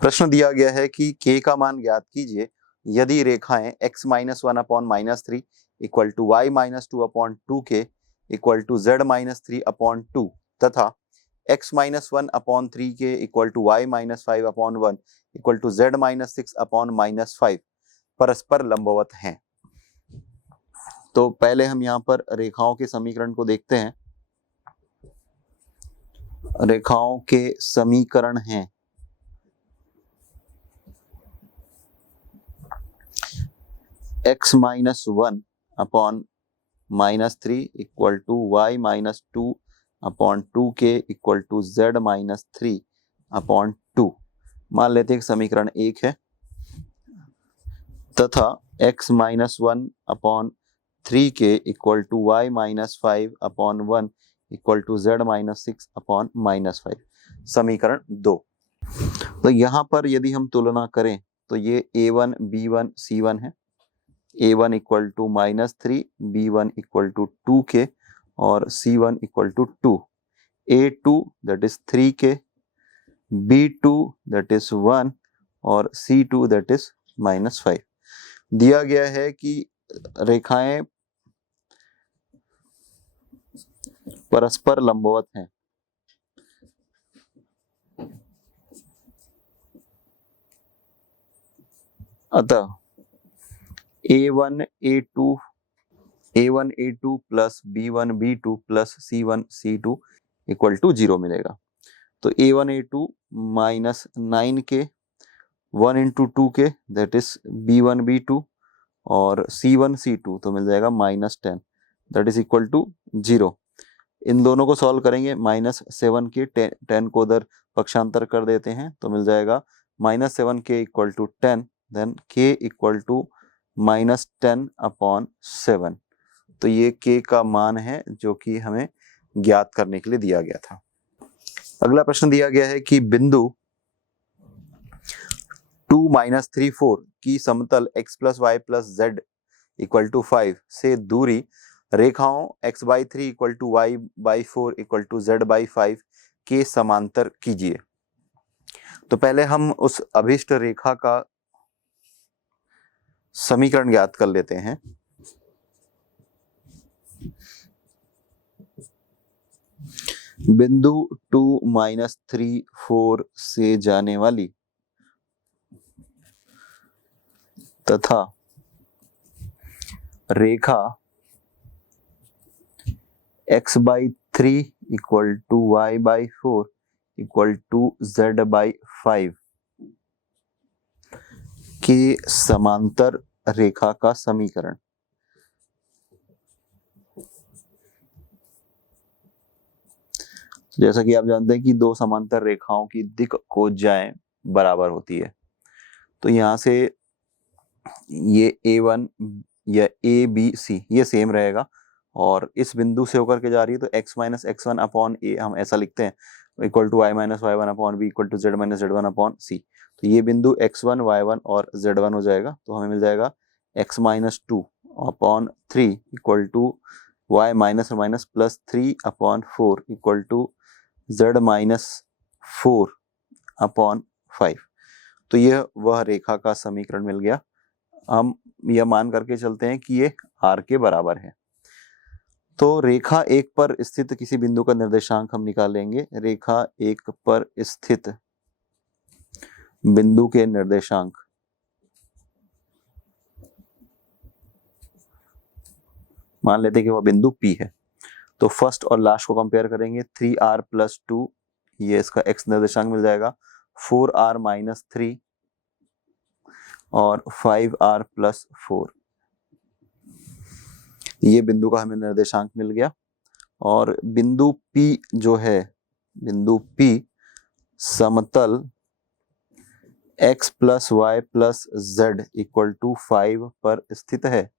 प्रश्न दिया गया है कि k का मान ज्ञात कीजिए यदि रेखाएं x minus one upon minus three equal to Y minus two upon two के equal to Z minus three upon two तथा x minus one upon three के equal to Y minus five upon one equal to Z minus six upon minus five परस्पर लंबवत हैं। तो पहले हम यहाँ पर रेखाओं के समीकरण को देखते हैं। रेखाओं के समीकरण हैं x minus one upon minus three equal to Y minus two upon two के equal to Z minus three upon two. मान लेते हैं समीकरण एक है तथा x minus one upon three के equal to Y minus five upon one equal to Z minus six upon minus five समीकरण दो। तो यहाँ पर यदि हम तुलना करें तो ये a1 b1 c1 है। a1 equal to minus three, b1 equal to two k और c1 equal to two. a2 that is three k, b2 that is one और c2 that is minus five. दिया गया है कि रेखाएं परस्पर लंबवत हैं। अतः a1 a2 plus b1 b2 plus c1 c2 equal to 0 मिलेगा। तो a1 a2 minus nine k, one into two k that is b1 b2 और c1 c2 तो मिल जाएगा minus ten that is equal to 0। इन दोनों को solve करेंगे, माइनस सेवन के टेन को उधर पक्षांतर कर देते हैं तो मिल जाएगा minus seven k equal to ten, then k equal to minus ten upon seven. तो ये के का मान है जो कि हमें ज्ञात करने के लिए दिया गया था। अगला प्रश्न दिया गया है कि बिंदु 2 माइनस थ्री फोर की समतल x plus y plus z equal to five से दूरी रेखाओं x by three equal to Y by four equal to z by five के समांतर कीजिए। तो पहले हम उस अभिष्ट रेखा का समीकरण ज्ञात कर लेते हैं। बिंदु 2 माइनस थ्री फोर से जाने वाली तथा रेखा x by three equal to Y by four equal to z by five के समांतर रेखा का समीकरण। जैसा कि आप जानते हैं कि दो समांतर रेखाओं की दिक् कोज्याएं बराबर होती है। तो यहां से ये a1 या a b c ये सेम रहेगा और इस बिंदु से होकर के जा रही है तो x minus X one upon A हम ऐसा लिखते हैं equal to Y minus Y one upon B equal to Z minus Z one upon C. तो ये बिंदु x1 y1 और z1 हो जाएगा तो हमें मिल जाएगा x minus two upon three equal to Y minus minus plus three upon four equal to Z minus four upon five. तो यह वह रेखा का समीकरण मिल गया। हम यह मान करके चलते हैं कि ये r के बराबर है। तो रेखा एक पर स्थित किसी बिंदु का निर्देशांक हम निकालेंगे। रेखा एक पर स्थित बिंदु के निर्देशांक मान लेते हैं कि वह बिंदु P है। तो फर्स्ट और लास्ट को कंपेयर करेंगे, 3r प्लस टू ये इसका x निर्देशांक मिल जाएगा, 4r माइनस थ्री और 5r प्लस फोर ये बिंदु का हमें निर्देशांक मिल गया। और बिंदु P जो है, बिंदु P समतल x plus y plus z equal to 5 पर स्थित है।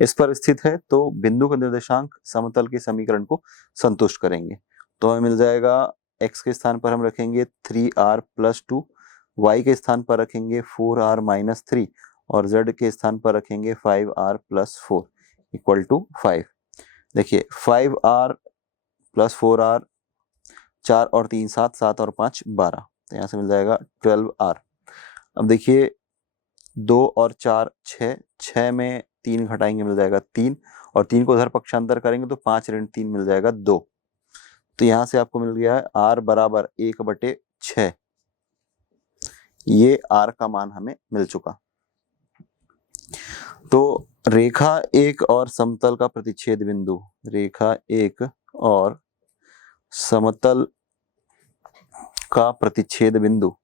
इस पर स्थित है तो बिंदु का निर्देशांक समतल के समीकरण को संतुष्ट करेंगे। तो हमें मिल जाएगा x के स्थान पर हम रखेंगे 3r प्लस टू, y के स्थान पर रखेंगे 4r माइनस थ्री और z के स्थान पर रखेंगे 5r plus four equal to 5। देखिए 5r प्लस 4r 4 और 3 7, 7 और 5 12, तो यहाँ से मिल जाएगा 12R। अब देखिए 2 और 4 6, 6 में 3 घटाएंगे मिल जाएगा 3, और 3 को उधर पक्षांतर करेंगे तो 5 ऋण 3 मिल जाएगा 2। तो यहाँ से आपको मिल गया है R बराबर 1/6। ये R का मान हमें मिल चुका। तो रेखा एक और समतल का प्रतिच्छेद बिंदु, रेखा एक और समतल का प्रतिच्छेद बिंदु,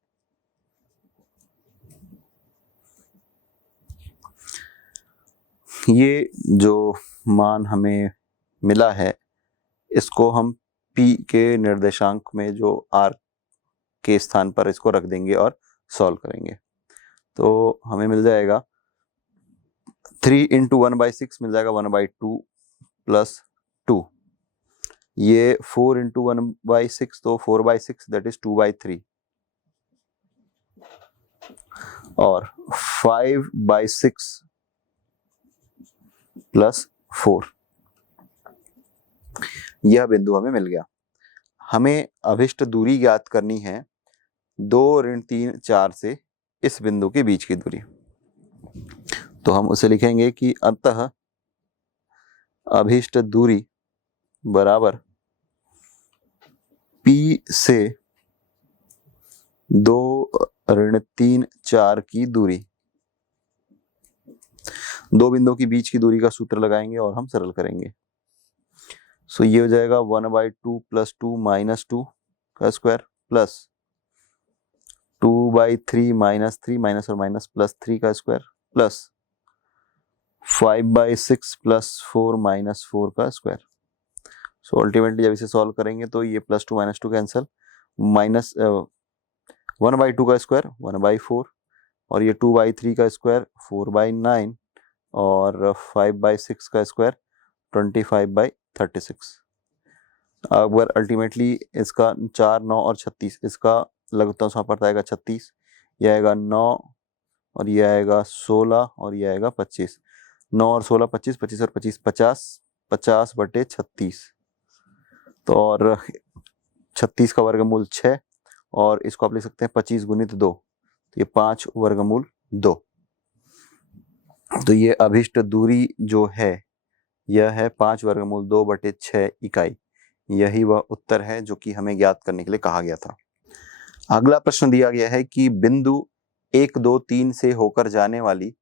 ये जो मान हमें मिला है इसको हम P के निर्देशांक में जो R के स्थान पर इसको रख देंगे और सॉल्व करेंगे। तो हमें मिल जाएगा 3 × 1/6 मिल जाएगा 1/2 प्लस 2, ये 4 × 1/6 तो 4/6 दैट इज 2/3, और 5/6 प्लस 4, यह बिंदु हमें मिल गया। हमें अभिष्ट दूरी ज्ञात करनी है 2 ऋण 3 4 से इस बिंदु के बीच की दूरी। तो हम उसे लिखेंगे कि अतः अभिष्ट दूरी बराबर P से 2 ऋण 3 4 की दूरी, दो बिंदुओं की बीच की दूरी का सूत्र लगाएंगे और हम सरल करेंगे। सो ये हो जाएगा 1/2 प्लस 2 माइनस 2 का स्क्वायर प्लस 2/3 माइनस 3 माइनस और माइनस प्लस 3 का स्क्वायर प्लस 5/6 प्लस 4 माइनस 4 का स्क्वायर। सो अल्टीमेटली जब इसे सॉल्व करेंगे तो ये प्लस 2 माइनस 2 कैंसिल, माइनस 1/2 का स्क्वायर 1/4, और ये 2/3 का स्क्वायर 4/9, और 5/6 का स्क्वायर 25/36। अगर अल्टीमेटली इसका 4 9 और 36, इसका लघुत्तम समापवर्त आएगा 36, यह आएगा 9 और यह आएगा 16 और यह आएगा 25, 9 और 16 25, 25 और 25 50, 50/36, तो और 36 का वर्गमूल 6, और इसको आप लिख सकते हैं 25 × 2, तो ये 5 वर्गमूल 2। तो ये अभिष्ट दूरी जो है यह है 5 वर्गमूल 2/6 इकाई। यही वह उत्तर है जो कि हमें ज्ञात करने के लिए कहा गया था। अगला प्रश्न दिया गया है कि बिंदु 1 2 3 से होकर जाने वाली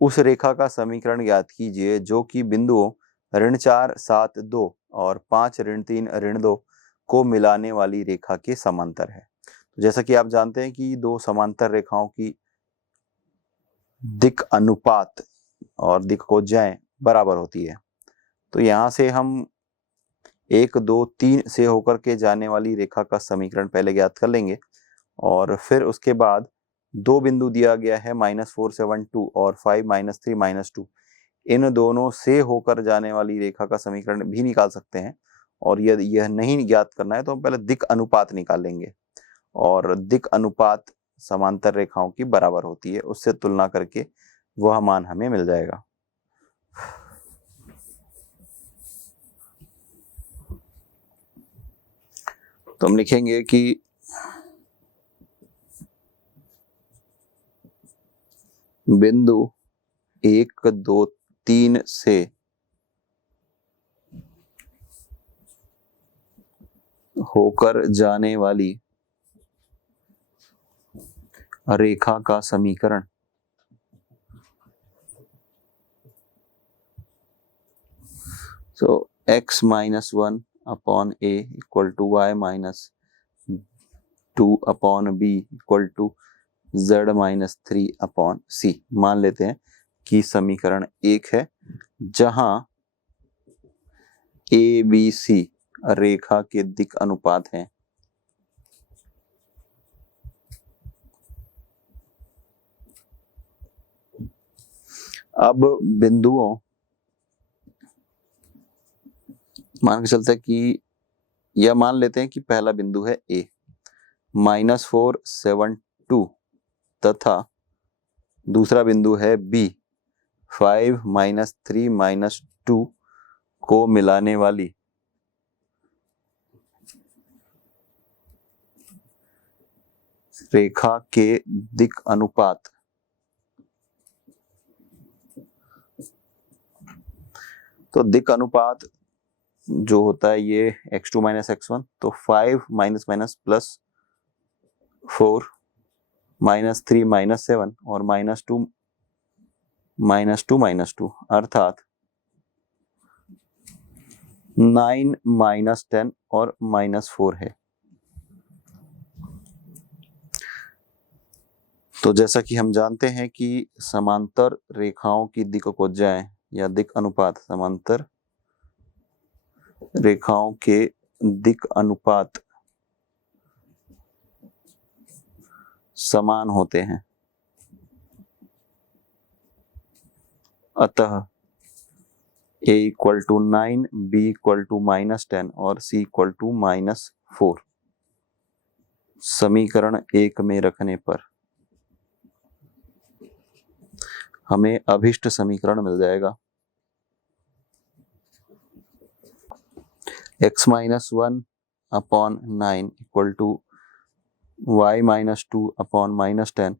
उस रेखा का समीकरण ज्ञात कीजिए जो कि बिंदुओं ऋण 4 7 2 और 5 ऋण 3 ऋण 2 को मिलाने वाली रेखा के समांतर है। तो जैसा कि आप जानते हैं कि दो समांतर रेखाओं की दिक् अनुपात और दिक्कोज्जाएं बराबर होती है। तो यहाँ से हम 1 2 3 से होकर के जाने वाली रेखा का समीकरण पहले ज्ञात कर लेंगे, और फिर उसके बाद दो बिंदु दिया गया है -4 7 2 और 5 -3 2, इन दोनों से होकर जाने वाली रेखा का समीकरण भी निकाल सकते हैं। और यदि यह नहीं ज्ञात करना है तो हम पहले दिक् अनुपात निकाल लेंगे, और दिक् अनुपात समांतर रेखाओं की बराबर होती है, उससे तुलना करके वह मान हमें मिल जाएगा। तो हम लिखेंगे कि बिंदु 1 2 3 से होकर जाने वाली रेखा का समीकरण x - 1 upon a equal to y - 2 upon b equal to z - 3 upon c मान लेते हैं कि समीकरण 1 है, जहां a b c रेखा के दिक् अनुपात हैं। अब बिंदुओं मान के चलते हैं कि यह मान लेते हैं कि पहला बिंदु है a -4 7 2 तथा दूसरा बिंदु है b 5 -3 2 को मिलाने वाली रेखा के दिक अनुपात तो दिक अनुपात जो होता है ये x2 माइनस x1, तो 5 minus minus plus 4 minus 3 minus 7 और माइनस 2 माइनस 2 माइनस 2 अर्थात 9 माइनस 10 और माइनस 4 है। तो जैसा कि हम जानते हैं कि समांतर रेखाओं की दिक्कोज्जाएं या दिक अनुपात समांतर रेखाओं के दिक अनुपात समान होते हैं, अतः a equal to 9, b equal to minus 10 और c इक्वल टू माइनस 4 समीकरण 1 में रखने पर हमें अभिष्ट समीकरण मिल जाएगा। x minus 1 upon 9 equal to y minus 2 upon minus 10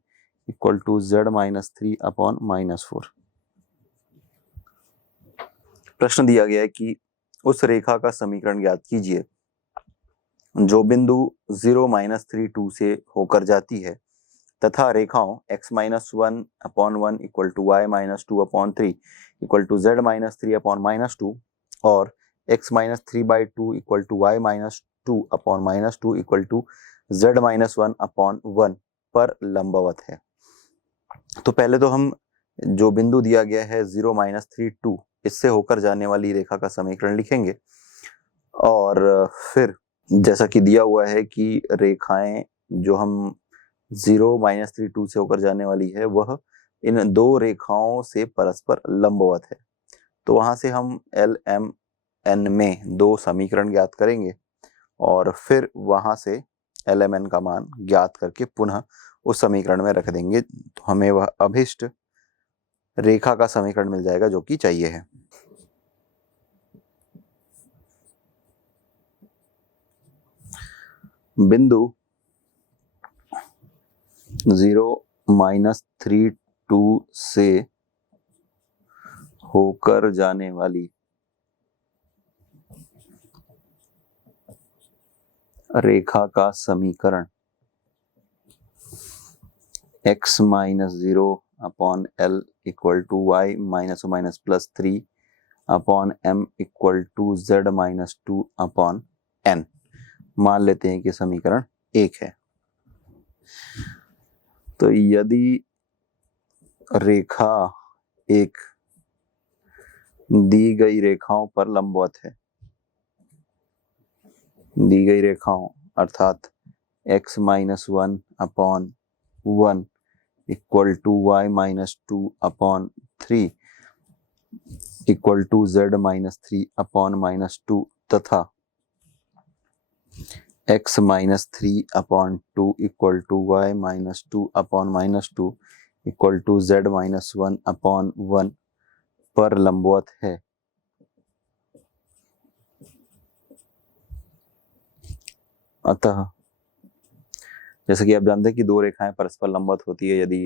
equal to z minus 3 upon minus 4। प्रश्न दिया गया है कि उस रेखा का समीकरण ज्ञात कीजिए जो बिंदु 0 माइनस 3 2 से होकर जाती है तथा रेखाओं x minus 1 upon 1 equal to y minus 2 upon 3 equal to z minus 3 upon minus 2 और x minus 3 by 2 equal to y minus 2 upon minus 2 equal to z minus 1 upon 1 पर लंबवत है। तो पहले तो हम जो बिंदु दिया गया है 0 माइनस 3 2 इससे होकर जाने वाली रेखा का समीकरण लिखेंगे और फिर जैसा कि दिया हुआ है कि रेखाएं जो हम 0 माइनस 3 2 से होकर जाने वाली है वह इन दो रेखाओं से परस्पर लंबवत है, तो वहां से हम LMN में दो समीकरण ज्ञात करेंगे और फिर वहां से LMN का मान ज्ञात करके पुनः उस समीकरण में रख देंगे, तो हमें वह अभिष्ट रेखा का समीकरण मिल जाएगा जो कि चाहिए है। बिंदु 0 माइनस 3 2 से होकर जाने वाली रेखा का समीकरण x minus 0 upon L equal to y minus minus plus 3 upon m equal to z minus 2 upon n मान लेते हैं कि समीकरण 1 है। तो यदि रेखा एक दी गई रेखाओं पर लंबवत है, दी गई रेखाओं अर्थात x minus 1 upon 1 equal to y minus 2 upon 3 equal to z minus 3 upon minus 2 तथा x minus 3 upon 2 equal to y minus 2 upon minus 2 equal to z minus 1 upon 1 पर लंबवत है, अतः जैसे कि आप जानते हैं कि दो रेखाएं परस्पर लंबवत होती है यदि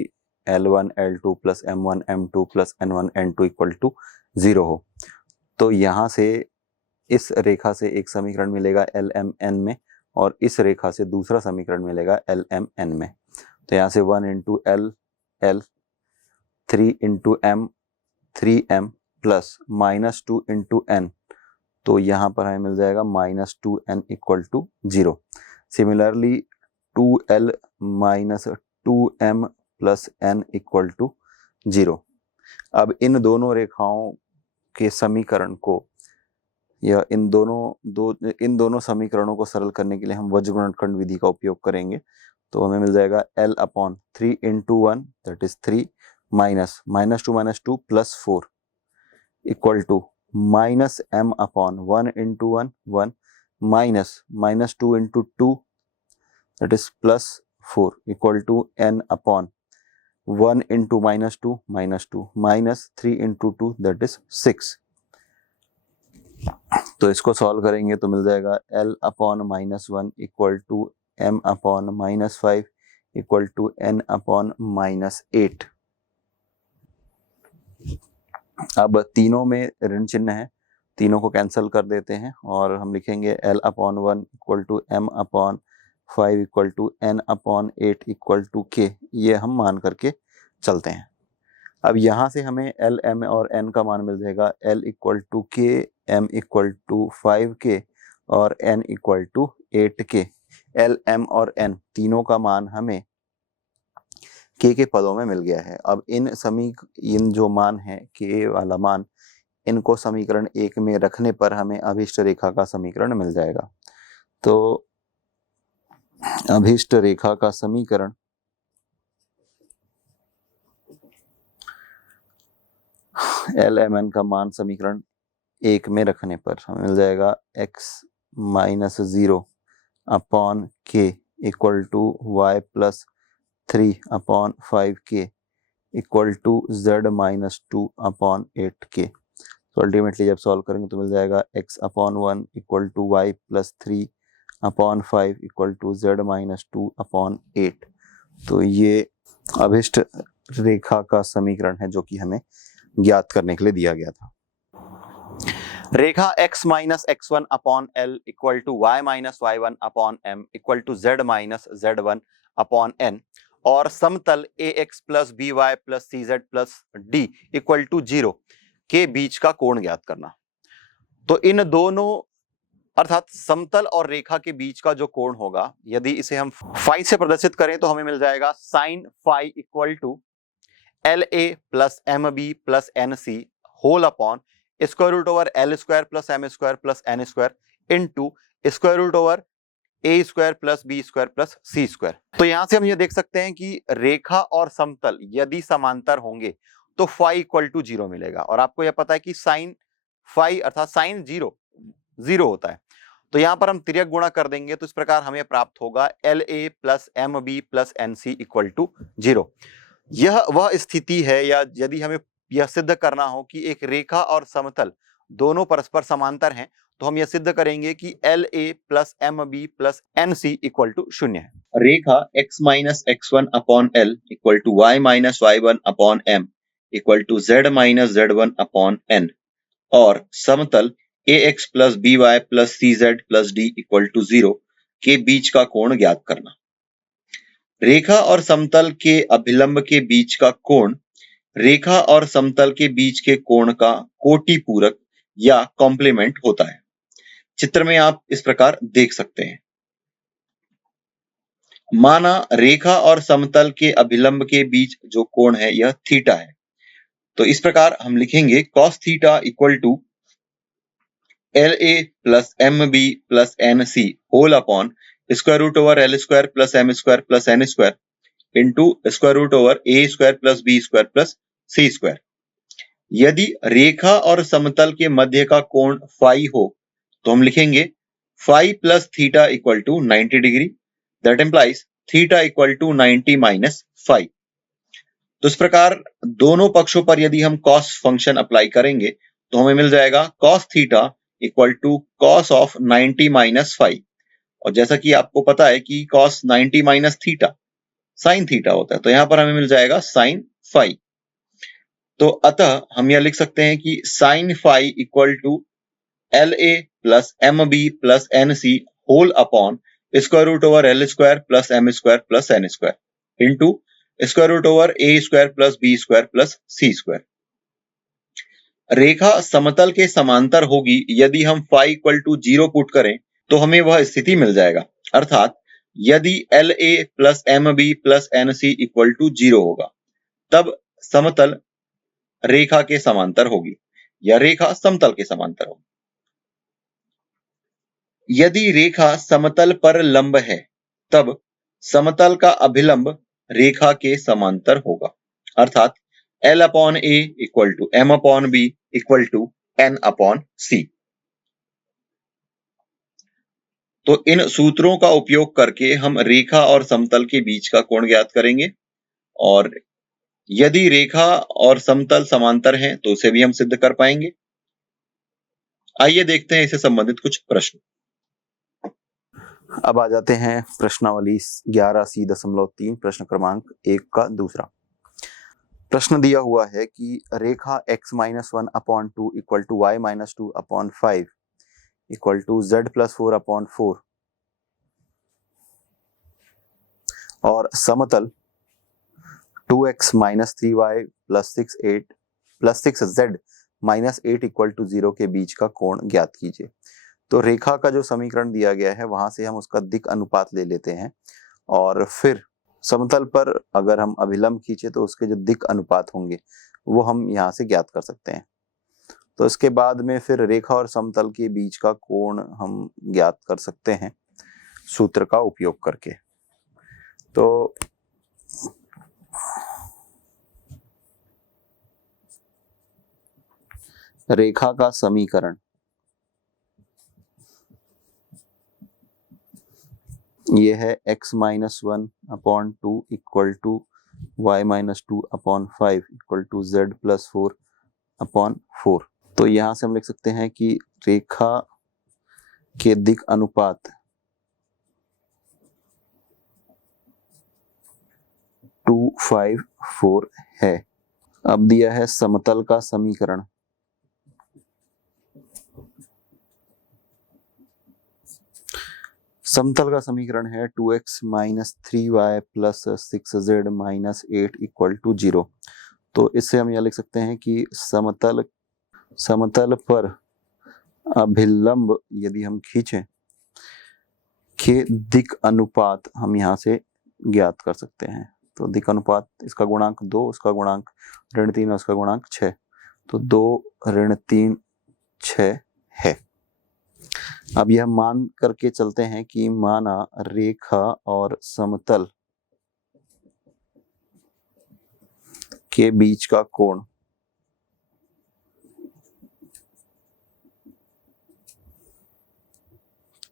L1 L2 plus M1 M2 plus N1 N2 equal to 0 हो, तो यहाँ से इस रेखा से एक समीकरण मिलेगा LMN में और इस रेखा से दूसरा समीकरण मिलेगा LMN में। तो यहाँ से 1 into L L 3 into M 3M plus minus 2 into N, तो यहाँ पर हमें मिल जाएगा minus 2N equal to 0। Similarly 2L minus 2M plus N equal to 0। अब इन दोनों रेखाओं के समीकरण को या इन दोनों समीकरणों को सरल करने के लिए हम वज्रगुणनखंड विधि का उपयोग करेंगे। तो हमें मिल जाएगा L upon 3 into 1 that is 3 minus minus 2 plus 4 equal to minus M upon 1 into 1 1 minus minus 2 into 2 that is plus 4 equal to N upon 1 into minus 2 minus 3 into 2 that is 6। तो इसको सॉल्व करेंगे तो मिल जाएगा L upon minus 1 equal to M upon minus 5 equal to n upon -8। अब तीनों में ऋण चिन्ह है, तीनों को कैंसिल कर देते हैं और हम लिखेंगे L upon 1 equal to m upon 5 equal to n upon 8 equal to k। ये हम मान करके चलते हैं। अब यहाँ से हमें L, m और n का मान मिल जाएगा। L equal to k, m equal to 5k और n equal to 8k। L, m और n तीनों का मान हमें k के पदों में मिल गया है। अब इन जो मान है k वाला मान, इनको समीकरण 1 में रखने पर हमें अभीष्ट रेखा का समीकरण मिल जाएगा। तो अभीष्ट रेखा का समीकरण L, m, n का मान समीकरण 1 में रखने पर हमें मिल जाएगा x minus 0 upon k equal to y plus 3 upon 5k equal to z minus 2 upon 8k। तो अल्टीमेटली जब सॉल्व करेंगे तो मिल जाएगा x upon 1 equal to y plus 3 upon 5 equal to z minus 2 upon 8। तो ये अभिष्ट रेखा का समीकरण है जो कि हमें ज्ञात करने के लिए दिया गया था। रेखा x minus x1 upon l equal to y minus y1 upon m equal to z minus z1 upon n और समतल ax plus by plus cz plus d equal to 0 के बीच का कोण ज्ञात करना। तो इन दोनों अर्थात समतल और रेखा के बीच का जो कोण होगा, यदि इसे हम फाई से प्रदर्शित करें तो हमें मिल जाएगा sine phi equal to LA plus MB plus NC whole upon square root over L square plus M square plus N square into square root over A square plus B square plus C square. तो यहां से हम ये देख सकते हैं कि रेखा और समतल यदि समांतर होंगे तो फाई इक्वल टू 0 मिलेगा। और आपको यह पता है कि साइन फाई अर्थात साइन 0 होता है। तो यहां पर हम तिर्यक गुणा कर देंगे तो इस प्रकार हमें प्राप्त होगा LA plus MB plus NC equal to 0। यह वह स्थिति है या यदि हमें यह सिद्ध करना हो कि एक रेखा और समतल दोनों परस्पर समांतर हैं तो हम यह सिद्ध करेंगे कि LA plus MB plus NC equal to 0 है। रेखा x minus x1 upon l equal to y minus y1 upon m equal to z minus z1 upon n और समतल ax plus by plus cz plus d equal to 0 के बीच का कोण ज्ञात करना। रेखा और समतल के अभिलंब के बीच का कोण रेखा और समतल के बीच के कोण का कोटि पूरक या कॉम्प्लीमेंट होता है। चित्र में आप इस प्रकार देख सकते हैं। माना रेखा और समतल के अभिलंब के बीच जो कोण है यह थीटा है। तो इस प्रकार हम लिखेंगे cos theta equal to LA plus MB plus NC whole upon square root over L square plus M square plus N square into square root over A square plus B square plus C square. यदि रेखा और समतल के मध्य का कोण phi हो तो हम लिखेंगे phi plus theta equal to 90 degree. That implies theta equal to 90 minus phi. तो इस प्रकार दोनों पक्षों पर यदि हम कॉस फंक्शन अप्लाई करेंगे तो हमें मिल जाएगा cos theta equal to cos of 90 minus phi. और जैसा कि आपको पता है कि cos 90 minus theta sine theta होता है, तो यहां पर हमें मिल जाएगा साइन फाई। तो अतः हम यह लिख सकते हैं कि sine phi equal to LA plus MB plus NC whole upon square root over L square plus M square plus N square into square root over A square plus B square plus C square. रेखा समतल के समांतर होगी यदि हम phi equal to 0 put करें तो हमें वह स्थिति मिल जाएगा। अर्थात यदि LA plus MB plus NC equal to 0 होगा तब समतल रेखा के समांतर होगी या रेखा समतल के समांतर होगी। यदि रेखा समतल पर लंब है तब समतल का अभिलंब रेखा के समांतर होगा। अर्थात L upon A equal to M upon B equal to N upon C। तो इन सूत्रों का उपयोग करके हम रेखा और समतल के बीच का कोण ज्ञात करेंगे और यदि रेखा और समतल समांतर हैं तो उसे भी हम सिद्ध कर पाएंगे। आइए देखते हैं इससे संबंधित कुछ प्रश्न। अब आ जाते हैं प्रश्नावली 11C.3 प्रश्न क्रमांक 1 का दूसरा प्रश्न दिया हुआ है कि रेखा x-1/2 equal to y-2/5 equal to z+4/4 और समतल 2x-3y + 6z-8 इक्वल टू 0 के बीच का कोण ज्ञात कीजिए। तो रेखा का जो समीकरण दिया गया है वहां से हम उसका दिक् अनुपात ले लेते हैं और फिर समतल पर अगर हम अभिलंब खींचे तो उसके जो दिक् अनुपात होंगे वो हम यहाँ से ज्ञात कर सकते हैं। तो इसके बाद में फिर रेखा और समतल के बीच का कोण हम ज्ञात कर सकते हैं सूत्र का उपयोग करके। तो रेखा का समीकरण ये है x-1/2 equal to y-2/5 equal to z+4/4। तो यहां से हम लिख सकते हैं कि रेखा के दिक् अनुपात 254 है। अब दिया है समतल का समीकरण समतल का समीकरण है 2x-3y + 6z-8 इक्वल टू 0। तो इससे हम यह लिख सकते हैं कि समतल पर अभिलंब यदि हम खींचें के दिक् अनुपात हम यहाँ से ज्ञात कर सकते हैं। तो दिक् अनुपात इसका गुणांक 2, उसका गुणांक -3 और उसका गुणांक 6। तो 2 -3 6 है। अब यह मान करके चलते हैं कि माना रेखा और समतल के बीच का कोण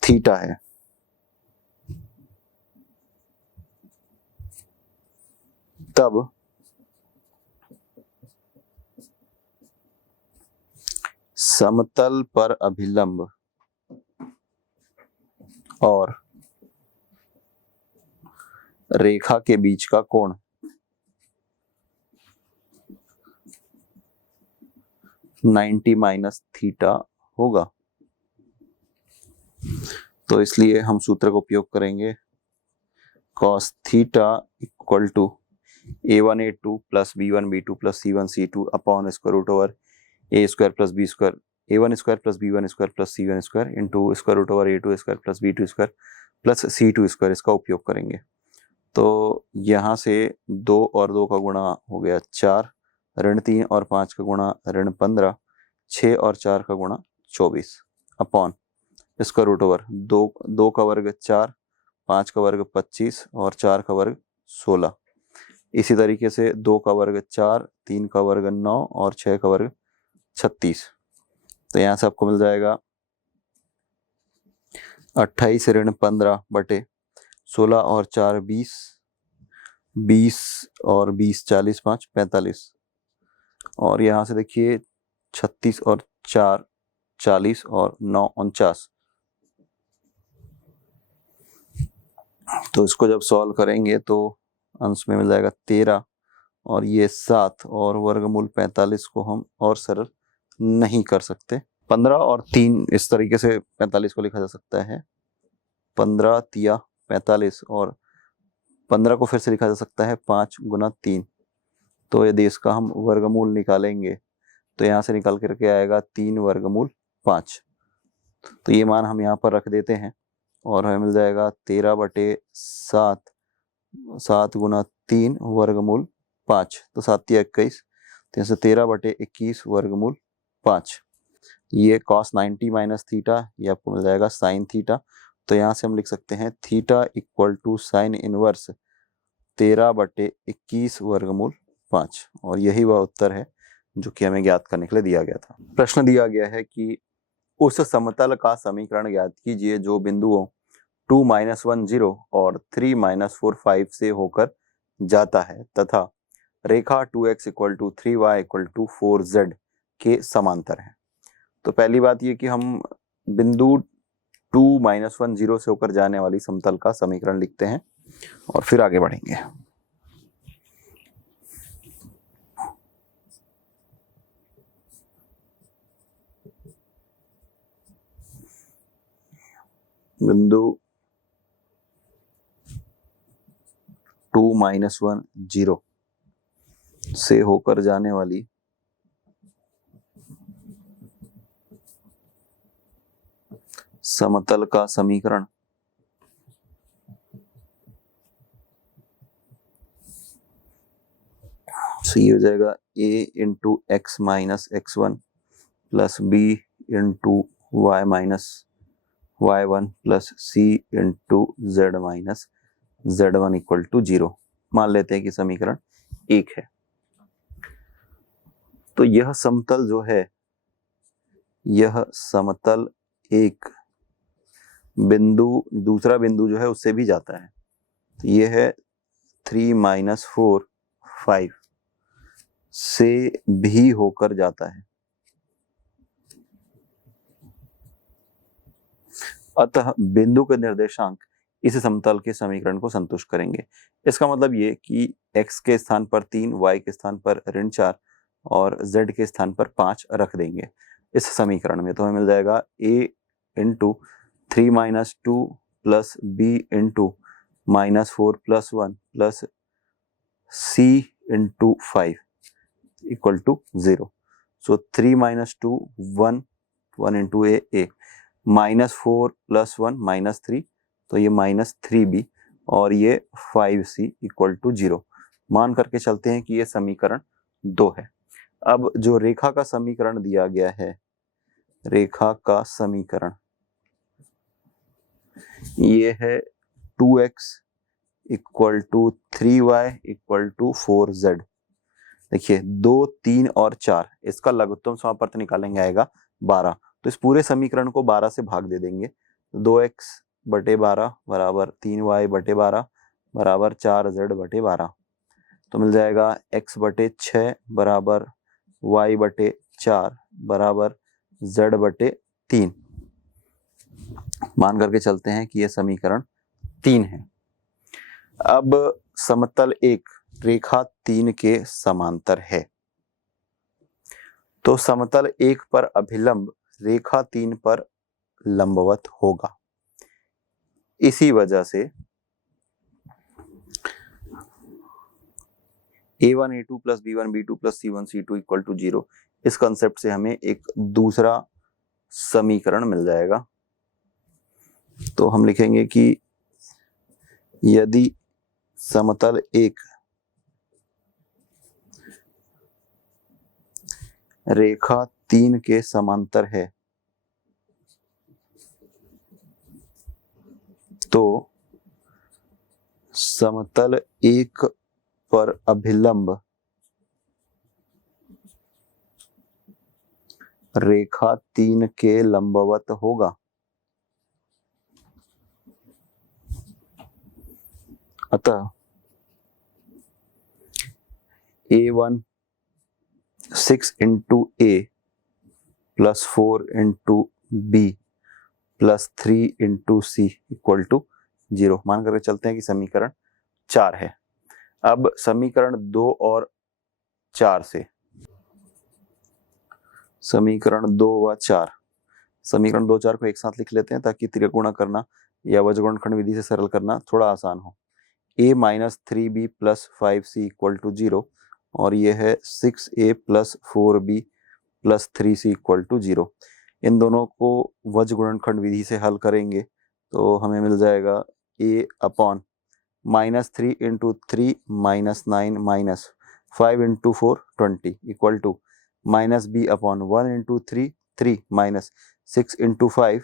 थीटा है। तब समतल पर अभिलंब और रेखा के बीच का कोण 90 - थीटा होगा। तो इसलिए हम सूत्र का उपयोग करेंगे cos theta equal to a1a2 + b1b2 + c1c2 upon square root over a² + b² a1² + b1² + c1² into square root over a2² + b2² + c2² इसका उपयोग करेंगे। तो यहाँ से 2 और 2 का गुणा हो गया 4, -3 और 5 का गुणा -15, 6 और 4 का गुणा 24 अपॉन स्क्वायर रूट ओवर 2 का वर्ग 4, 5 का वर्ग 25 और 4 का वर्ग 16। इसी तरीके से 2 का वर्ग 4, 3 का वर्ग 9 और 6 का वर्ग 36। तो यहाँ से आपको मिल जाएगा 28 ऋण 15 बटे 16 और 4 20, 20 और 20 40 5 45 और यहाँ से देखिए 36 और 4 40 और 9 49। तो इसको जब सॉल्व करेंगे तो अंश में मिल जाएगा 13 और ये 7 और वर्गमूल 45 को हम और सरल नहीं कर सकते। 15 और 3 इस तरीके से 45 को लिखा जा सकता है 15 तिया 45 और 15 को फिर से लिखा जा सकता है 5 × 3। तो यदि इसका हम वर्गमूल निकालेंगे तो यहाँ से निकल करके आएगा 3 वर्गमूल 5। तो ये मान हम यहाँ पर रख देते हैं और हमें मिल जाएगा 13 बटे 7 7 × 3 वर्गमूल 5। तो 7 तिया 21, तो यहाँ से 13 बटे 21 वर्गमूल 5। ये cos 90 - थीटा, ये आपको मिल जाएगा sin थीटा। तो यहाँ से हम लिख सकते हैं theta equal to sine inverse 13 बटे 21 वर्गमूल 5 और यही वह उत्तर है जो कि हमें ज्ञात करने के लिए दिया गया था। प्रश्न दिया गया है कि उस समतल का समीकरण ज्ञात कीजिए जो बिंदुओं 2 - 1 0 और 3 - 4 5 से होकर जाता है तथा रेखा 2x = 3y = 4z के समांतर है। तो पहली बात ये कि हम बिंदु 2 -1 0 से होकर जाने वाली समतल का समीकरण लिखते हैं और फिर आगे बढ़ेंगे। बिंदु 2 -1 0 से होकर जाने वाली समतल का समीकरण तो ये हो जाएगा a into x minus x1 plus b into y minus y1 plus c into z minus z1 equal to 0। मान लेते हैं कि समीकरण 1 है। तो यह समतल जो है, यह समतल एक बिंदु, दूसरा बिंदु जो है उससे भी जाता है। तो यह है 3 - 4 5 से भी होकर जाता है। अतः बिंदु के निर्देशांक इस समतल के समीकरण को संतुष्ट करेंगे। इसका मतलब ये कि x के स्थान पर 3, y के स्थान पर -4 और z के स्थान पर 5 रख देंगे इस समीकरण में। तो हमें मिल जाएगा a into 3 - 2 plus b into -4 + 1 plus c into 5 equal to 0। So 3 - 2 1 1 into a -4 + 1 -3, तो ये -3b और ये 5c इक्वल टू 0। मान करके चलते हैं कि ये समीकरण 2 है। अब जो रेखा का समीकरण दिया गया है, रेखा का समीकरण ये है 2x equal to 3y equal to 4z। देखिए 2 3 और 4, इसका लघुत्तम समापवर्त निकालेंगे, आएगा 12। तो इस पूरे समीकरण को 12 से भाग दे देंगे। 2x बटे 12 बराबर 3y बटे 12 बराबर 4z बटे 12। तो मिल जाएगा x बटे 6 बराबर y बटे 4 बराबर z बटे 3। मान करके चलते हैं कि यह समीकरण 3 है। अब समतल एक रेखा 3 के समांतर है, तो समतल एक पर अभिलंब रेखा 3 पर लंबवत होगा। इसी वजह से a1 a2 plus b1 b2 plus c1 c2 equal to 0, इस कंसेप्ट से हमें एक दूसरा समीकरण मिल जाएगा। तो हम लिखेंगे कि यदि समतल एक रेखा 3 के समांतर है तो समतल एक पर अभिलंब रेखा 3 के लंबवत होगा। अतः a1 6 into a plus 4 into b plus 3 into c equal to 0। मान करके चलते हैं कि समीकरण 4 है। अब समीकरण 2 और 4 से, समीकरण 2 व 4, समीकरण 2 4 को एक साथ लिख लेते हैं ताकि त्रिकोण करना या वज्रगुणनखंड विधि से सरल करना थोड़ा आसान हो। a - 3b plus 5c equal to 0 और यह है 6a plus 4b plus 3c equal to 0। इन दोनों को वज्रगुणनखंड विधि से हल करेंगे तो हमें मिल जाएगा a upon -3 into 3 -9 minus 5 into 4 20 equal to -b upon 1 into 3 3 minus 6 into 5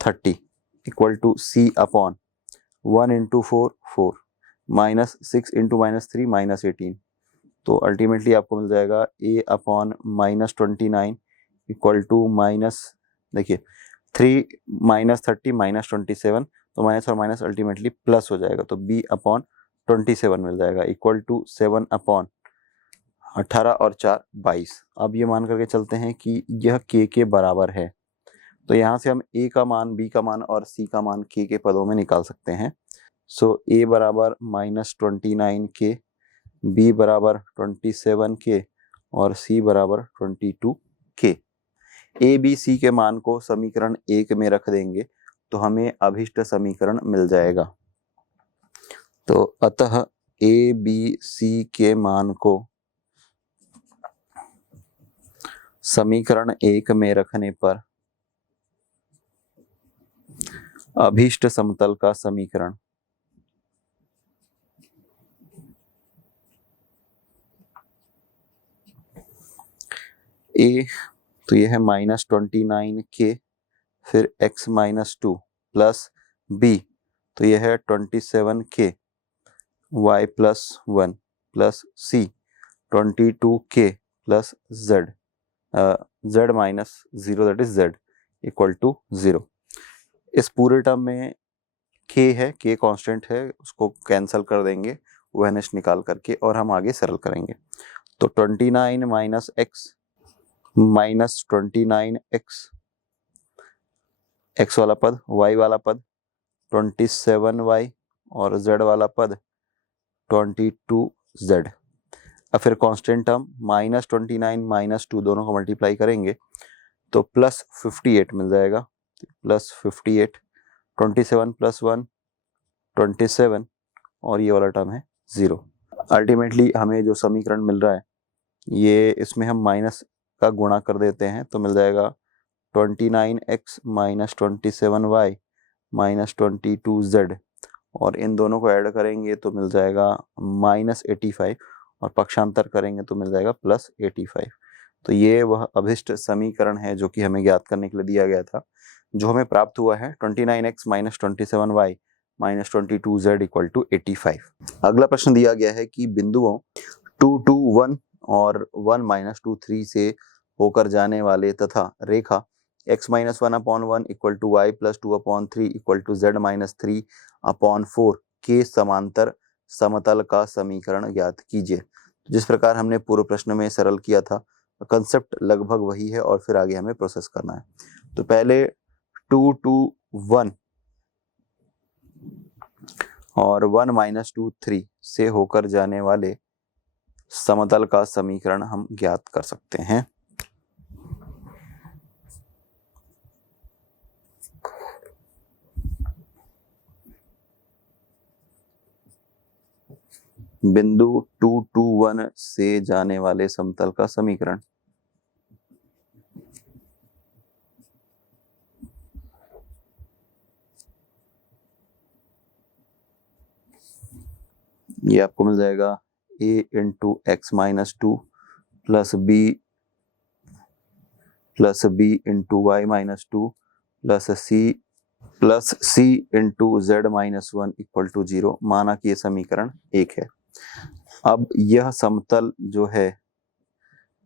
30 equal to c upon 1 into 4 4 minus 6 into -3 -18। तो अल्टीमेटली आपको मिल जाएगा a अपॉन -29 इक्वल टू देखिए 3 -30 -27, तो माइनस और माइनस अल्टीमेटली प्लस हो जाएगा। तो b अपॉन 27 मिल जाएगा इक्वल टू 7 अपॉन 18 और 4 22। अब ये मान करके चलते हैं कि यह k के बराबर है। तो यहाँ से हम a का मान, b का मान और c का मान k के पदों में निकाल सकते हैं। सो a बराबर -29k, b बराबर 27k और c बराबर 22k। a b c के मान को समीकरण 1 में रख देंगे तो हमें अभिष्ट समीकरण मिल जाएगा। तो अतः a b c के मान को समीकरण 1 में रखने पर अभीष्ट समतल का समीकरण a, तो यह है -29k, फिर x -2 प्लस b, तो यह है 27k, y +1 plus c 22k plus z, z -0 that is z equal to 0। इस पूरे टर्म में k है, k कांस्टेंट है, उसको कैंसिल कर देंगे ONH निकाल करके और हम आगे सरल करेंगे। तो 29 minus x minus 29x, x वाला पद, y वाला पद 27y और z वाला पद 22z। अब फिर कांस्टेंट टर्म -29 -2 दोनों को मल्टीप्लाई करेंगे तो +58 मिल जाएगा, +58, 27 + 1 27 और ये वाला टर्म है 0। अल्टीमेटली हमें जो समीकरण मिल रहा है ये, इसमें हम माइनस का गुणा कर देते हैं तो मिल जाएगा 29x - 27y - 22z और इन दोनों को ऐड करेंगे तो मिल जाएगा -85 और पक्षांतर करेंगे तो मिल जाएगा +85। तो ये वह अभिष्ट समीकरण है जो कि हमें ज्ञात करने के लिए दिया गया था, जो हमें प्राप्त हुआ है 29x - 27y - 22z = 85। अगला प्रश्न दिया गया है कि बिंदुओं 2, 2, 1 और 1, -2, 3 से होकर जाने वाले तथा रेखा x - 1/1 = y + 2/3 = z - 3/4 के समांतर समतल का समीकरण ज्ञात कीजिए। जिस प्रकार हमने पूर्व प्रश्न में सरल किया था, कंसेप्ट लगभग वही है और फिर आगे हमें प्रोसेस करना है। तो पहले 2, 2, 1 और 1, -2, 3 से होकर जाने वाले समतल का समीकरण हम ज्ञात कर सकते हैं। बिंदु 2, 2, 1 से जाने वाले समतल का समीकरण ये आपको मिल जाएगा a × x - 2 plus b × y - 2 plus c × z - 1 = 0, माना कि ये समीकरण 1 है। अब यह समतल जो है,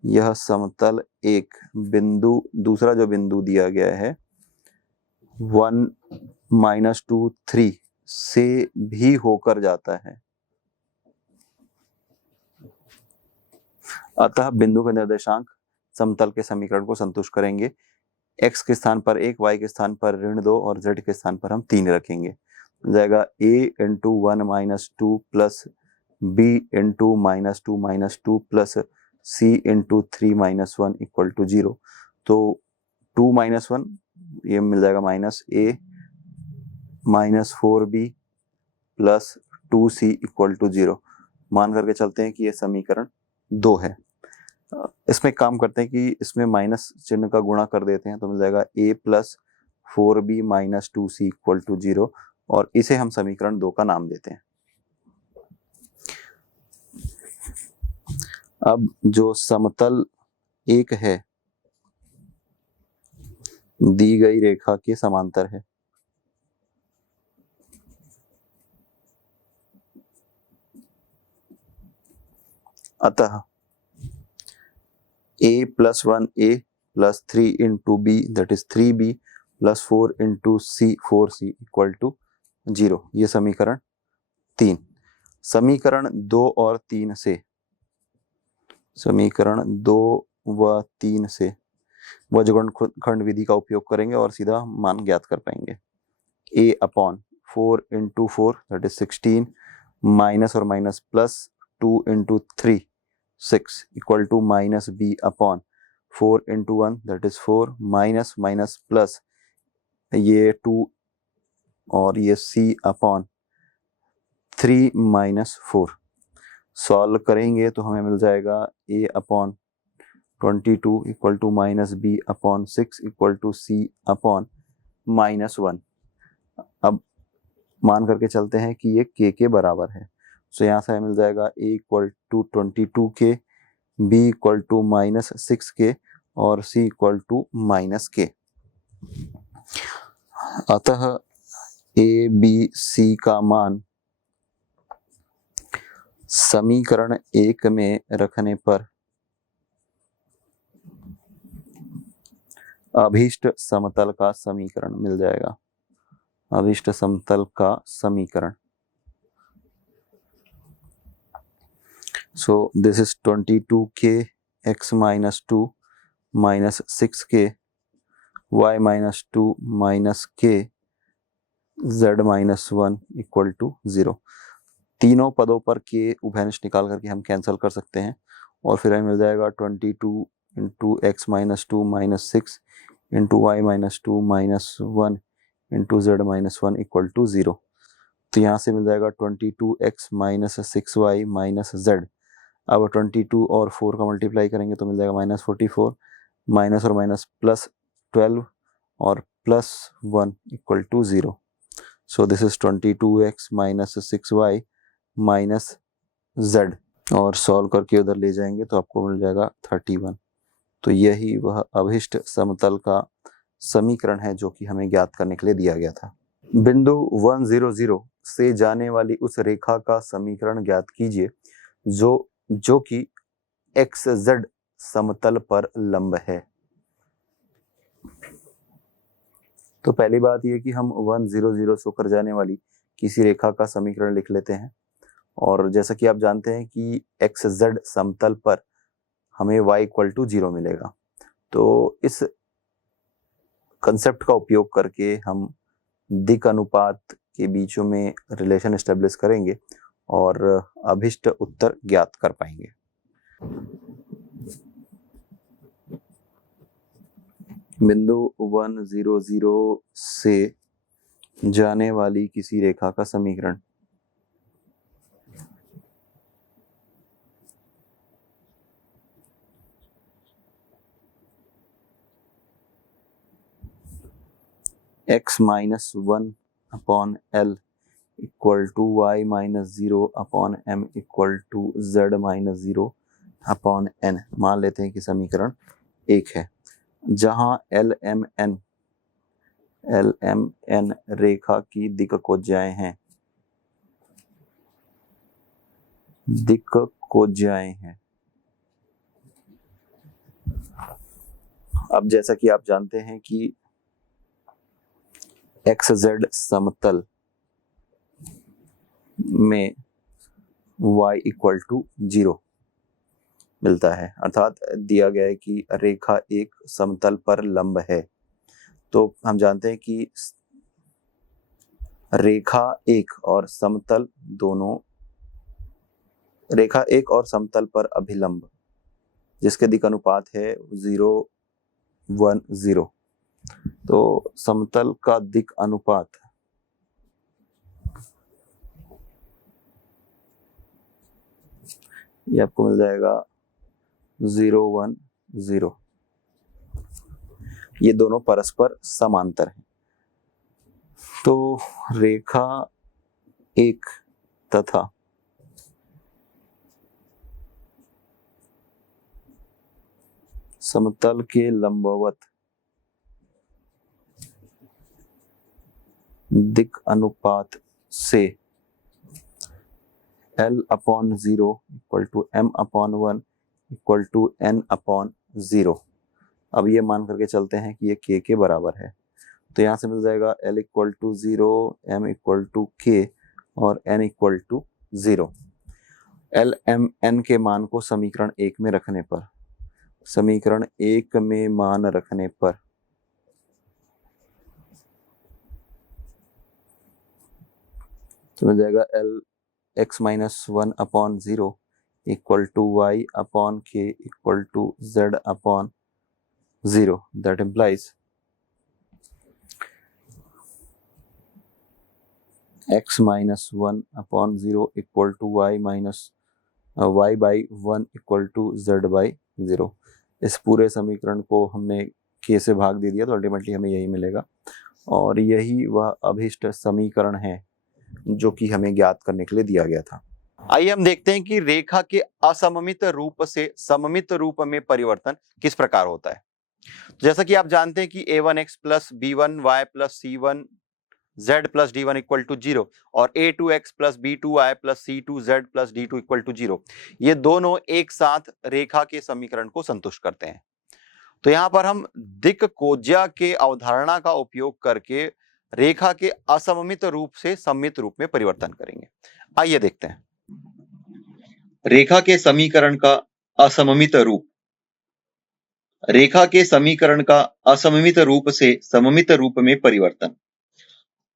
यह समतल एक बिंदु, दूसरा जो बिंदु दिया गया है 1, -2, 3 से भी होकर जाता है। अतः बिंदु के निर्देशांक समतल के समीकरण को संतुष्ट करेंगे। x के स्थान पर 1, y के स्थान पर -2 और z के स्थान पर हम 3 रखेंगे। मिल जाएगा a × 1 - 2 plus b × -2 - 2 plus c × 3 - 1 = 0। तो 2 - 1 ये मिल जाएगा -a -4b प्लस 2c = 0। मान करके चलते हैं कि ये समीकरण 2 है। इसमें काम करते हैं कि इसमें माइनस चिन्ह का गुणा कर देते हैं तो मिल जाएगा a + 4b - 2c = 0 और इसे हम समीकरण 2 का नाम देते हैं। अब जो समतल एक है दी गई रेखा के समांतर है, अतः a + 1a + 3 × b that is 3b + 4 × c 4c = 0। ये समीकरण 3। समीकरण 2 और 3 से, समीकरण 2 व 3 से वज्रखंड विधि का उपयोग करेंगे और सीधा मान ज्ञात कर पाएंगे। a upon 4 into 4 that is 16 minus और minus plus 2 into 3 6 equal to minus b upon 4 into 1 that is 4 minus minus plus ये 2 और ये c अपॉन 3 माइनस 4। सॉल्व करेंगे तो हमें मिल जाएगा a upon 22 equal to minus b upon 6 equal to c upon minus 1। अब मान करके चलते हैं कि ये k के बराबर है, तो यहाँ से हमें मिल जाएगा a equal to 22k, b equal to minus 6k और c equal to minus k। अतः a b c का मान समीकरण 1 में रखने पर अभीष्ट समतल का समीकरण मिल जाएगा। अभीष्ट समतल का समीकरण, so this is 22k x minus 2 minus 6k y minus 2 minus k z minus 1 equal to 0। तीनों पदों पर k उभयनिष्ठ निकाल करके हम कैंसिल कर सकते हैं और फिर हमें मिल जाएगा 22 into x minus 2 minus 6 into y minus 2 minus 1 into z minus 1 equal to 0। तो यहाँ से मिल जाएगा 22x minus 6y minus Z. अब 22 और 4 का मल्टीप्लाई करेंगे तो मिल जाएगा माइनस 44 माइनस और माइनस प्लस 12 और plus 1 equal to 0। So this is 22x minus 6y minus z और सॉल्व करके उधर ले जाएंगे तो आपको मिल जाएगा 31। तो यही वह अभीष्ट समतल का समीकरण है जो कि हमें ज्ञात करने के लिए दिया गया था। बिंदु 100 से जाने वाली उस रेखा का समीकरण ज्ञात कीजिए जो कि XZ समतल पर लंब है। तो पहली बात यह कि हम 100 से होकर जाने वाली किसी रेखा का समीकरण लिख लेते हैं और जैसा कि आप जानते हैं कि XZ समतल पर हमें y इक्वल टू 0 मिलेगा। तो इस कंसेप्ट का उपयोग करके हम दिक् अनुपात के बीचों में रिलेशन एस्टेब्लिश करेंगे और अभीष्ट उत्तर ज्ञात कर पाएंगे। बिंदु 100 से जाने वाली किसी रेखा का समीकरण। x minus 1 upon l equal to Y minus 0 upon m equal to Z minus 0 upon n. मान लेते हैं कि समीकरण 1 है, जहां एल एम एन रेखा की दिक्कोज्याएं हैं। दिक्कोज्याएं हैं। अब जैसा कि आप जानते हैं कि XZ समतल में y इक्वल टू 0 मिलता है, अर्थात दिया गया है कि रेखा एक समतल पर लंब है। तो हम जानते हैं कि रेखा एक और समतल दोनों, रेखा एक और समतल पर अभिलंब जिसके दिक् अनुपात है 0 1 0। तो समतल का दिक् अनुपात ये आपको मिल जाएगा 0 1 0। ये दोनों परस्पर समांतर हैं। तो रेखा एक तथा समतल के लंबवत दिक् अनुपात से L upon 0 equal to M upon 1 equal to N upon 0। अब ये मान करके चलते हैं कि ये K के बराबर है। तो यहाँ से मिल जाएगा L equal to 0, M equal to K और N equal to 0। L M N के मान को समीकरण 1 में रखने पर समीकरण 1 में मान रखने पर तो मिल जाएगा L X minus 1 upon 0 equal to Y upon के equal to Z upon 0. That implies x minus 1 upon 0 equal to y minus y by 1 equal to z by 0. इस पूरे समीकरण को हमने k से भाग दे दिया तो अल्टीमेटली हमें यही मिलेगा और यही वह अभीष्ट समीकरण है जो कि हमें ज्ञात करने के लिए दिया गया था. आइए हम देखते हैं कि रेखा के असममित रूप से सममित रूप में परिवर्तन किस प्रकार होता है. जैसा कि आप जानते हैं कि a1x plus b1y plus c1z plus d1 equal to 0 और a2x plus b2y plus c2z plus d2 equal to 0 ये दोनों एक साथ रेखा के समीकरण को संतुष्ट करते हैं. तो यहाँ पर हम दिक् कोज्या के अवधारणा का उपयोग करके रेखा के असममित रूप से सममित रूप में परिवर्तन करेंगे. आइए देखते हैं. रेखा के समीकरण का असममित रूप. रेखा के समीकरण का असममित रूप से सममित रूप में परिवर्तन.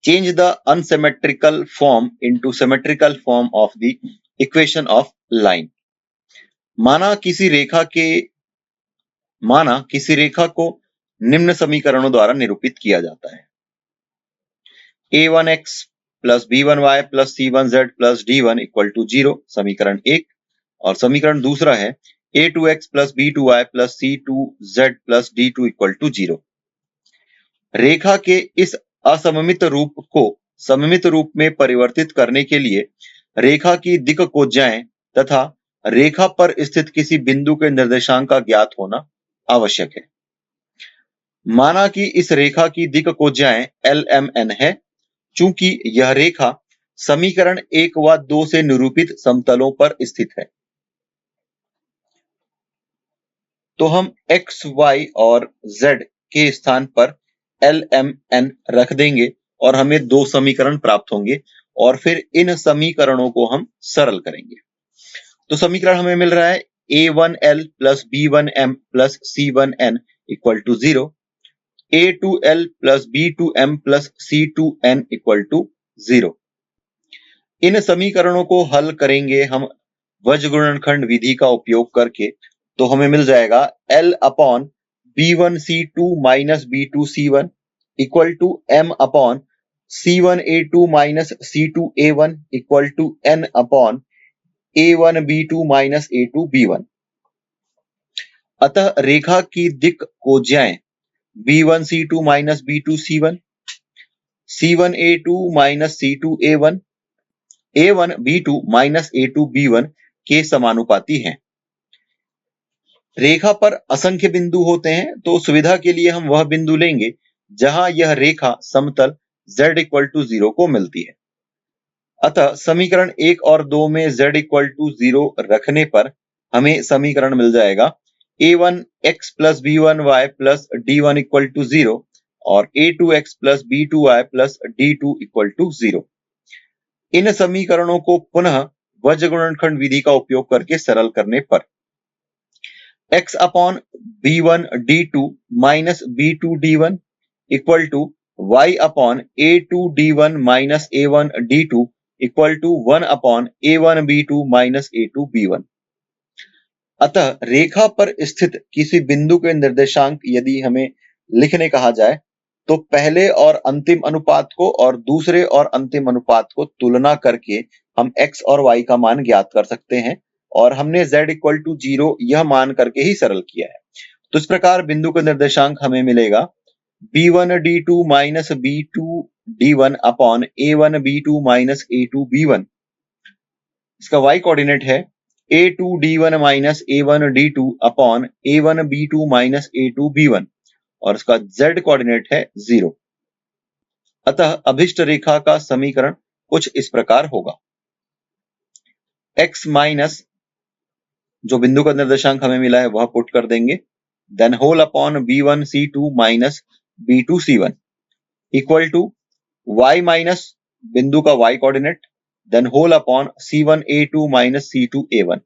Change the unsymmetrical form into symmetrical form of the equation of line. माना किसी रेखा को निम्न समीकरणों द्वारा निरूपित किया जाता है. a1x plus b1y plus c1z plus d1 equal to 0 समीकरण 1 और समीकरण दूसरा है a2x plus b2y plus c2z plus d2 equal to 0. रेखा के इस असममित रूप को सममित रूप में परिवर्तित करने के लिए रेखा की दिक् कोज्याएं तथा रेखा पर स्थित किसी बिंदु के निर्देशांक का ज्ञात होना आवश्यक है. माना कि इस रेखा की दिक् कोज्याएं LMN है. चूंकि यह रेखा समीकरण 1 व 2 से निरूपित समतलों पर स्थित है तो हम x, y और z के स्थान पर LMN रख देंगे और हमें 2 समीकरण प्राप्त होंगे और फिर इन समीकरणों को हम सरल करेंगे. तो समीकरण हमें मिल रहा है a1l plus b1m plus c1n equal to 0, a2l plus b2m plus c2n equal to 0. इन समीकरणों को हल करेंगे हम वज्रगुणनखंड विधि का उपयोग करके तो हमें मिल जाएगा l upon b1c2 minus b2c1 equal to m upon c1a2 minus c2a1 equal to n upon a1b2 minus a2b1. अतः रेखा की दिक् कोज्याएं b1c2 minus b2c1, c1a2 minus c2a1, a1b2 minus a2b1 के समानुपाती हैं. रेखा पर असंख्य बिंदु होते हैं तो सुविधा के लिए हम वह बिंदु लेंगे जहां यह रेखा समतल z इक्वल टू 0 को मिलती है. अतः समीकरण 1 और 2 में z इक्वल टू 0 रखने पर हमें समीकरण मिल जाएगा a1x plus b1y plus d1 equal to 0 और a2x plus b2y plus d2 equal to 0. इन समीकरणों को पुनः वज्रगुणनखंड विधि का उपयोग करके सरल करने पर x upon b1 d2 minus b2 d1 equal to y upon a2 d1 minus a1 d2 equal to 1 upon a1 b2 minus a2 b1. अतः रेखा पर स्थित किसी बिंदु के निर्देशांक यदि हमें लिखने कहा जाए तो पहले और अंतिम अनुपात को और दूसरे और अंतिम अनुपात को तुलना करके हम x और y का मान ज्ञात कर सकते हैं और हमने z इक्वल टू 0 यह मान करके ही सरल किया है. तो इस प्रकार बिंदु का निर्देशांक हमें मिलेगा b1 d2 minus b2 d1 upon a1 b2 minus a2 b1. इसका y कोऑर्डिनेट है a2 d1 minus a1 d2 upon a1 b2 minus a2 b1 और इसका z कोऑर्डिनेट है 0. अतः अभिष्ट रेखा का समीकरण कुछ इस प्रकार होगा. x माइनस जो बिंदु का निर्देशांक हमें मिला है वह पुट कर देंगे then whole upon b1 c2 minus b2 c1 equal to y minus बिंदु का y coordinate then whole upon c1 a2 minus c2 a1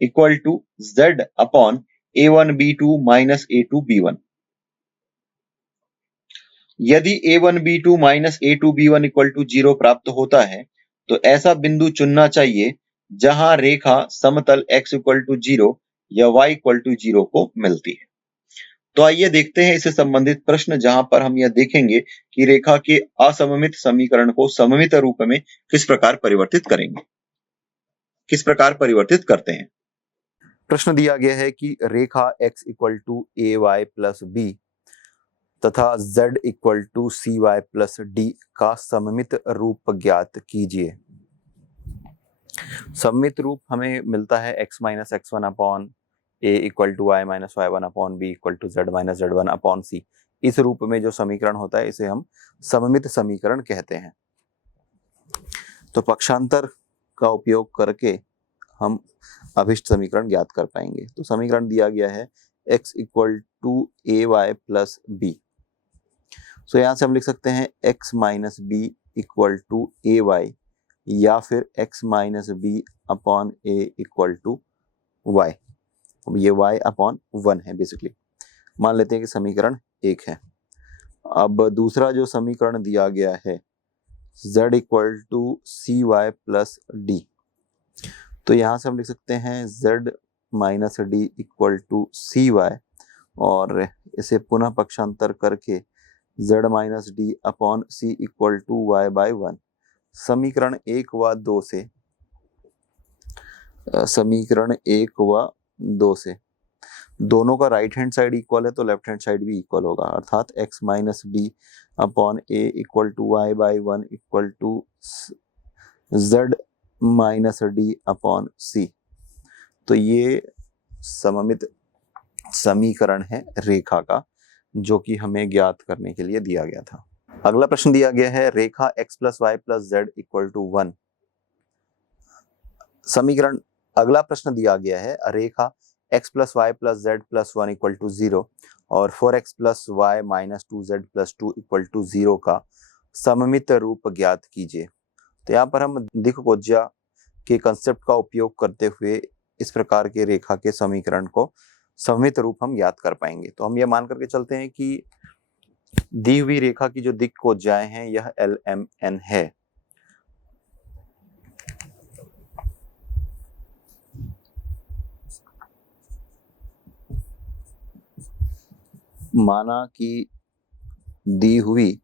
equal to z upon a1b2 minus a2b1। यदि a1b2 minus a2b1 equal to 0 प्राप्त होता है तो ऐसा बिंदु चुनना चाहिए जहां रेखा समतल x इक्वल टू 0 या y इक्वल टू 0 को मिलती है। तो आइए देखते हैं इससे संबंधित प्रश्न, जहां पर हम यह देखेंगे कि रेखा के असममित समीकरण को सममित रूप में किस प्रकार परिवर्तित करेंगे, किस प्रकार परिवर्तित करते हैं। प्रश्न दिया गया है कि रेखा x equal to A Y plus b तथा z equal to c y plus d का सममित रूप ज्ञात कीजिए। सममित रूप हमें मिलता है x minus X one upon A equal to Y minus Y one upon B equal to Z minus Z one upon C. इस रूप में जो समीकरण होता है इसे हम सममित समीकरण कहते हैं। तो पक्षांतर का उपयोग करके हम अभिष्ट समीकरण ज्ञात कर पाएंगे। तो समीकरण दिया गया है x equal to A Y plus B. So यहाँ से हम लिख सकते हैं x minus B equal to A Y या फिर x minus B upon A equal to Y. ये y अपॉन 1 है बेसिकली। मान लेते हैं कि समीकरण 1 है। अब दूसरा जो समीकरण दिया गया है z equal to c y plus d, तो यहाँ से हम लिख सकते हैं z minus d equal to c y और इसे पुनः पक्षांतर करके z minus D upon c equal to Y by 1। समीकरण 1 व 2 से दोनों का राइट हैंड साइड इक्वल है तो लेफ्ट हैंड साइड भी इक्वल होगा, अर्थात x minus B upon A equal to Y by 1 equal to z minus D upon C. तो ये सममित समीकरण है रेखा का, जो कि हमें ज्ञात करने के लिए दिया गया था। अगला प्रश्न दिया गया है रेखा x plus y plus z equal to 1। समीकरण अगला प्रश्न दिया गया है रेखा x plus y plus z plus 1 equal to 0 और 4x plus y minus 2z plus 2 equal to 0 का सममित रूप ज्ञात कीजिए। तो यहाँ पर हम दिक्कोज्या के कंसेप्ट का उपयोग करते हुए इस प्रकार के रेखा के समीकरण को सममित रूप हम ज्ञात कर पाएंगे। तो हम यह मान करके चलते हैं कि दी हुई रेखा की जो दिक्कोज्याएं हैं यह LMN है। माना कि दी हुई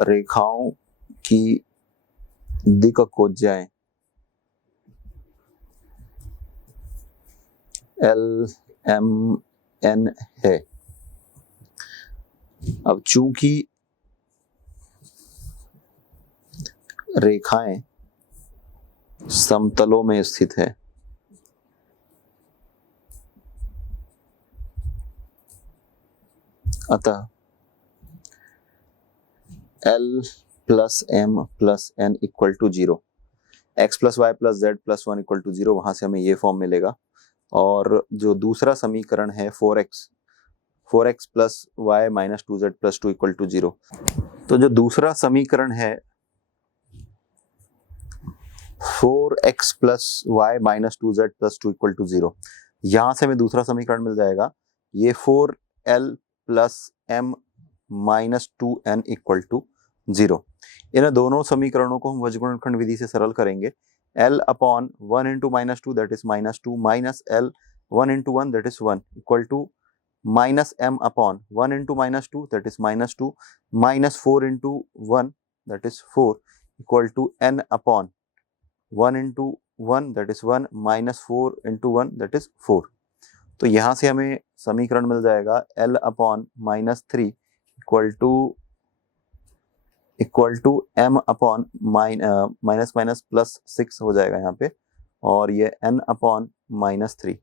रेखाओं की दिक्कोज्याएं LMN है। अब चूंकि रेखाएं समतलों में स्थित है, अतः L plus M plus N equal to 0, x plus y plus z plus 1 equal to 0, वहां से हमें ये फॉर्म मिलेगा। और जो दूसरा समीकरण है 4x plus y minus 2z plus 2 equal to 0, तो जो दूसरा समीकरण है 4x plus y minus 2z plus 2 equal to 0, यहां से हमें दूसरा समीकरण मिल जाएगा ये 4l plus m minus 2n equal to 0। इन दोनों समीकरणों को हम वज्रगुणनखंड विधि से सरल करेंगे। l upon 1 into minus 2 that is minus 2 minus l 1 into 1 that is 1 equal to minus m upon 1 into minus 2 that is minus 2 minus 4 into 1 that is 4 equal to n upon 1 into 1 that is 1 minus 4 into 1 that is 4। तो यहाँ से हमें समीकरण मिल जाएगा l upon minus 3 equal to m upon minus minus plus 6 हो जाएगा यहाँ पे, और ये n अपॉन माइनस 3।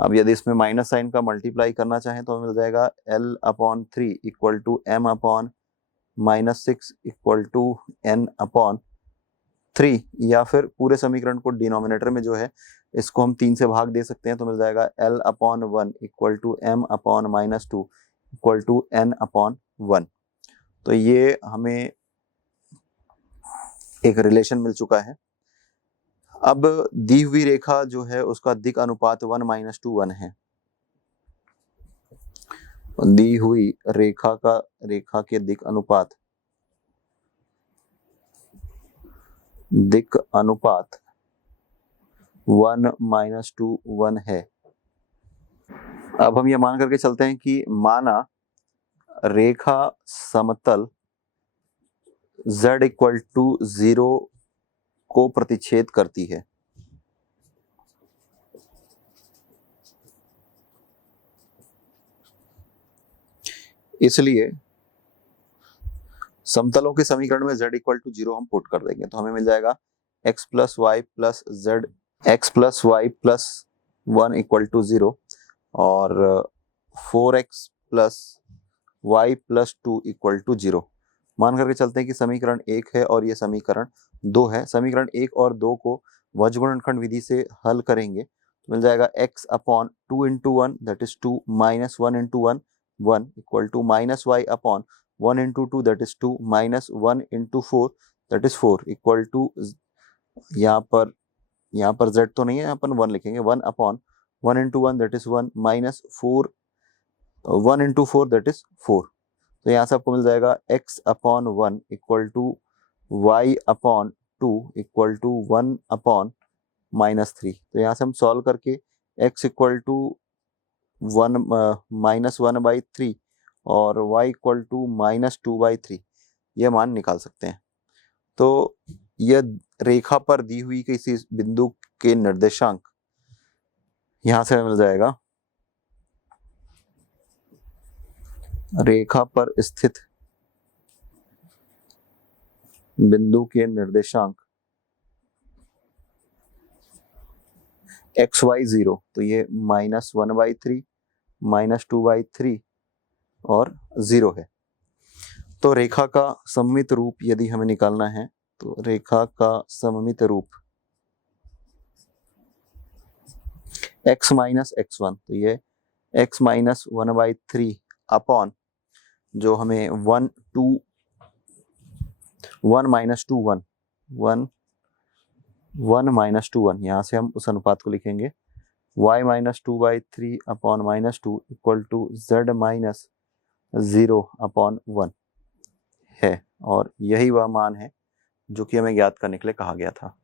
अब यदि इसमें माइनस साइन का मल्टीप्लाई करना चाहें तो मिल जाएगा l upon 3 equal to m upon minus 6 equal to n upon 3, या फिर पूरे समीकरण को डिनोमिनेटर में जो है इसको हम 3 से भाग दे सकते हैं, तो मिल जाएगा l upon 1 equal to m upon minus 2 equal to n upon 1। तो ये हमें एक रिलेशन मिल चुका है। अब दी हुई रेखा जो है उसका दिक् अनुपात 1-2 है। दी हुई रेखा के दिक् अनुपात 1-2 है। अब हम ये मान करके चलते हैं कि माना रेखा समतल z=0 को प्रतिच्छेद करती है। इसलिए समतलों के समीकरण में z=0 हम पुट कर देंगे, तो हमें मिल जाएगा x + y + 1 = 0 और 4x + y + 2 = 0। मान करके चलते हैं कि समीकरण 1 है और ये समीकरण 2 है। समीकरण 1 और 2 को वज्रगुणनखंड विधि से हल करेंगे तो मिल जाएगा x/2 × 1 that is 2 - 1 × 1 1 = -y/1 × 2 that is 2 - 1 × 4 that is 4 equal to यहाँ पर z तो नहीं है, यहाँ पर 1 लिखेंगे 1/1 × 1 that is 1 - 4 1 × 4 that is 4। तो यहाँ से आपको मिल जाएगा x/1 equal to y/2 equal to 1/-3। तो यहाँ से हम सॉल्व करके x इक्वल टू 1-1/3 और y इक्वल टू -2/3 यह मान निकाल सकते हैं। तो यह रेखा पर दी हुई किसी बिंदु के निर्देशांक यहाँ से मिल जाएगा रेखा पर स्थित बिंदु के निर्देशांक xy0, तो ये -1/3 -2/3 और 0 है। तो रेखा का सममित रूप यदि हमें निकालना है तो रेखा का सममित रूप x - x1, तो ये x - 1/3 अपॉन जो हमें 1 - 2 1 - यहाँ से हम उस अनुपात को लिखेंगे y - 2/3 upon -2 equal to z - 0/1 है और यही वह मान है जो कि हमें ज्ञात करने के लिए कहा गया था।